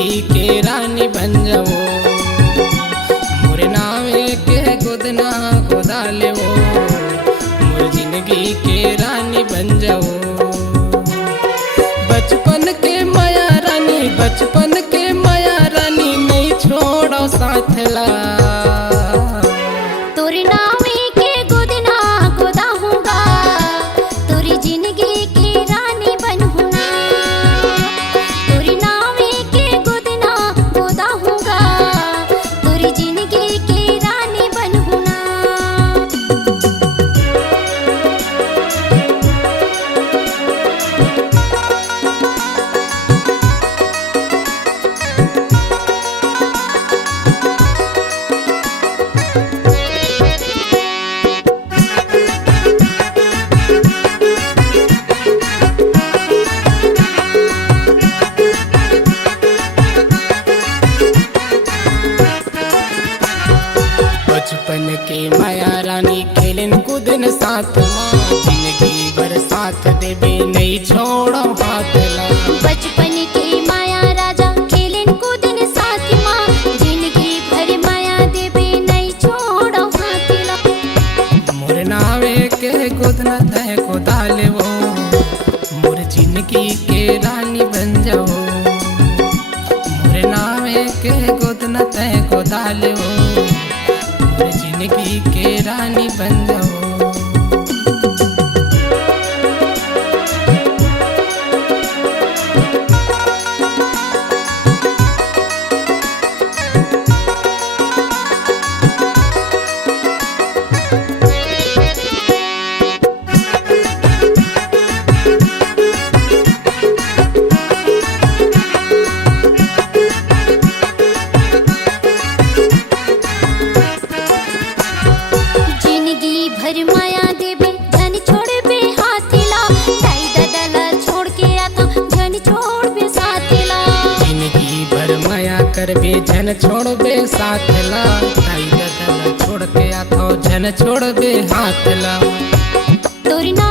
जिंदगी के रानी बन जाओ, मोरे नावे के गोदना गोदा ले वो, मोर जिंदगी के रानी बन जाओ। बचपन के माया रानी, बचपन के माया रानी नहीं छोड़ो साथ ला। तोरी नावे के गोदना गोदा हूँगा, तोरी जिंदगी की रानी बनूँगा। तोरी नावे के गोदना गोदा हूँगा, तोरी जिंदगी की रानी बनूँगा। बचपन के माया रानी खेलन कूदन साथ माँ, जिंदगी भर साथ देवे नहीं छोड़ो हाथ ला। बचपन की माया राजा खेलन कूदन साथ माँ, जिंदगी भर माया देवे नहीं छोड़ो हाथ ला। मोर नावे के गोदना तय को डाले वो, मोर जिंदगी के रानी बन जाओ। मोर नावे के गोदना तय को डाले वो, मोर जिंदगी के रानी बन जाओ। जिंदगी भर माया देवे धन छोड़ बे हाथ ला, दाई दादा ला छोड़ के आता धन छोड़ बे साथ ला। जिंदगी भर माया करबे जन छोड़बे साथ ला, ताई दादा ला छोड़ के आतो जन छोड़बे हाथ ला। तोरी ना